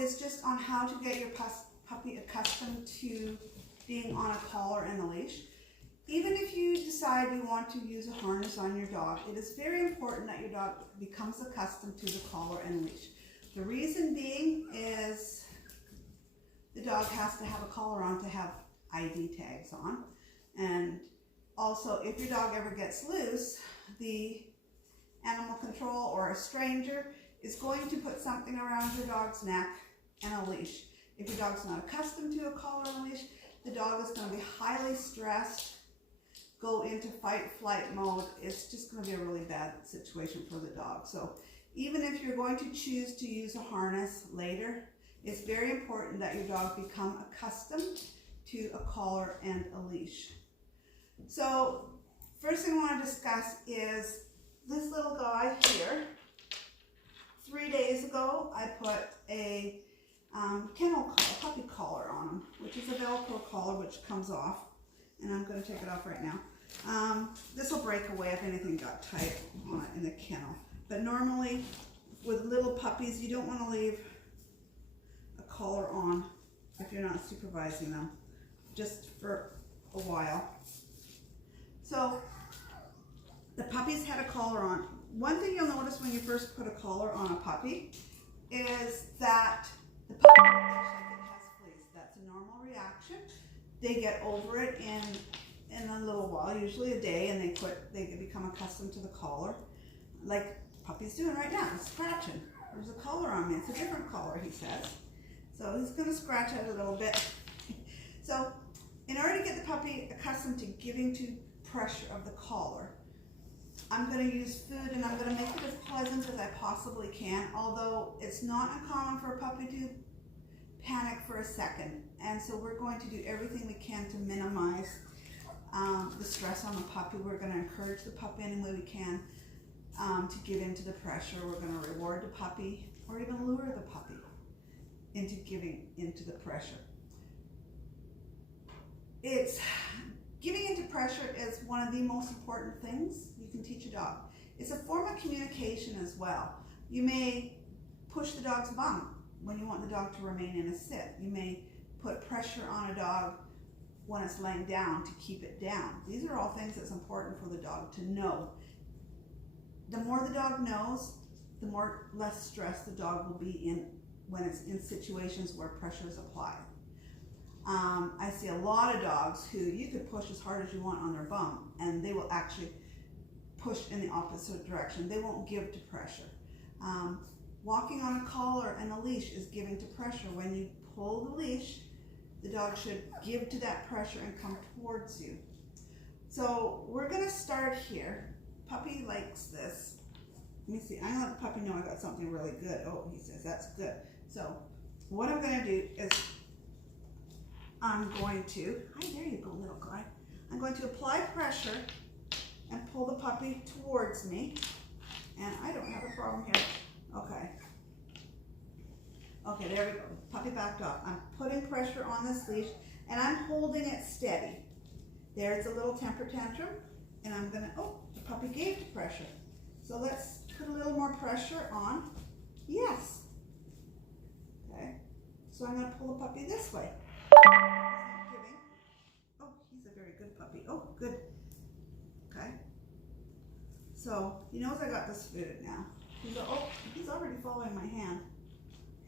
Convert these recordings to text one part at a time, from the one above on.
is just on how to get your puppy accustomed to being on a collar and a leash. Even if you decide you want to use a harness on your dog, it is very important that your dog becomes accustomed to the collar and leash. The reason being is the dog has to have a collar on to have ID tags on. And also, if your dog ever gets loose, the animal control or a stranger is going to put something around your dog's neck and a leash. If your dog's not accustomed to a collar and a leash, the dog is going to be highly stressed, go into fight-flight mode. It's just going to be a really bad situation for the dog. So even if you're going to choose to use a harness later, it's very important that your dog become accustomed to a collar and a leash. So first thing I want to discuss is this little guy here. 3 days ago, I put a puppy collar on him, which is a Velcro collar which comes off. And I'm going to take it off right now. This will break away if anything got tight on it in the kennel. But normally, with little puppies, you don't want to leave a collar on if you're not supervising them, just for a while. So, the puppies had a collar on. One thing you'll notice when you first put a collar on a puppy is that the puppy looks like it has fleas. That's a normal reaction. They get over it in a little while, usually a day, and they become accustomed to the collar, like puppy's doing right now. He's scratching. There's a collar on me. It's a different collar, he says. So he's going to scratch it a little bit. So in order to get the puppy accustomed to giving to pressure of the collar, I'm going to use food and I'm going to make it as pleasant as I possibly can, although it's not uncommon for a puppy to panic for a second. And so we're going to do everything we can to minimize the stress on the puppy. We're going to encourage the puppy any way we can to give in to the pressure. We're going to reward the puppy or even lure the puppy into giving into the pressure. Giving into pressure is one of the most important things you can teach a dog. It's a form of communication as well. You may push the dog's bum when you want the dog to remain in a sit. You may put pressure on a dog when it's laying down to keep it down. These are all things that's important for the dog to know. The more the dog knows, the less stress the dog will be in when it's in situations where pressure is applied. I see a lot of dogs who you could push as hard as you want on their bum and they will actually push in the opposite direction. They won't give to pressure. Walking on a collar and a leash is giving to pressure. When you pull the leash, the dog should give to that pressure and come towards you. So we're going to start here. Puppy likes this. Let me see. I'm going to let the puppy know I got something really good. Oh, he says that's good. So what I'm going to do is hi, there you go, little guy. I'm going to apply pressure and pull the puppy towards me. And I don't have a problem here. Okay. Okay, there we go. Puppy backed off. I'm putting pressure on this leash and I'm holding it steady. There's a little temper tantrum and I'm gonna, the puppy gave to pressure. So let's put a little more pressure on. Yes. Okay. So I'm gonna pull the puppy this way. Oh, he's a very good puppy. Oh, good. Okay. So he knows I got this food now. He's already following my hand.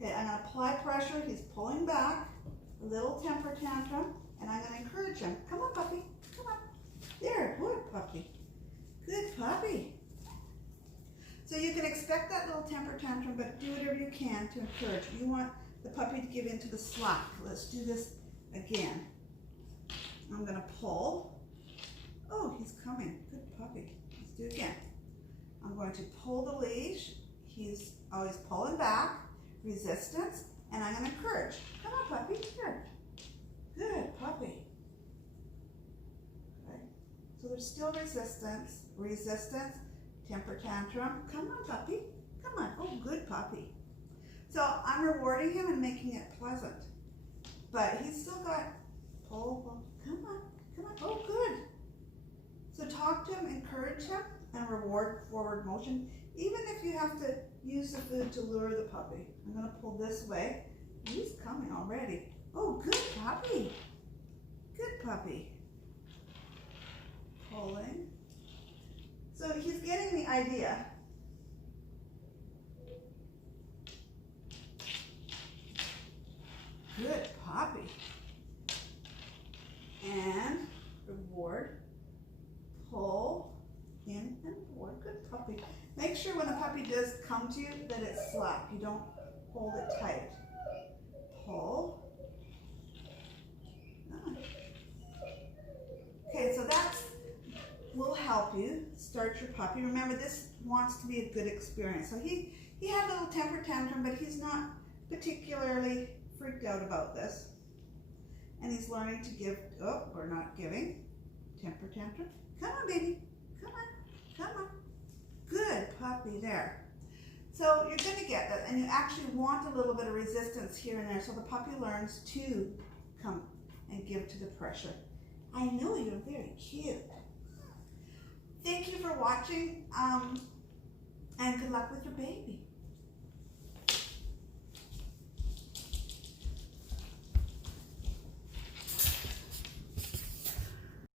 Okay, I'm going to apply pressure. He's pulling back, a little temper tantrum, and I'm going to encourage him. Come on, puppy. Come on. There, good puppy. Good puppy. So you can expect that little temper tantrum, but do whatever you can to encourage. You want the puppy to give in to the slack. Let's do this again. I'm going to pull. Oh, he's coming. Good puppy. Let's do it again. I'm going to pull the leash. He's always pulling back. Resistance. And I'm going to encourage. Come on, puppy. Here. Good puppy. Okay. So there's still resistance. Resistance. Temper tantrum. Come on, puppy. Come on. Oh, good puppy. So I'm rewarding him and making it pleasant. But he's still got pull. Come on. Come on. Oh, good. So talk to him, encourage him, and reward forward motion. Even if you have to use the food to lure the puppy. I'm going to pull this way He's coming already. Oh, good puppy. Good puppy. Pulling. So he's getting the idea. Good puppy. And reward. Pull in and reward. Good puppy. Make sure when the puppy does come to you that it's slack. You don't hold it tight. Pull. Okay, so that's will help you start your puppy. Remember, this wants to be a good experience. So he had a little temper tantrum, but he's not particularly freaked out about this. And he's learning to give, oh, we're not giving. Temper tantrum. Come on, baby. Come on. Come on. Good puppy there. So you're going to get that, and you actually want a little bit of resistance here and there so the puppy learns to come and give to the pressure. I know you're very cute. Thank you for watching, and good luck with your baby.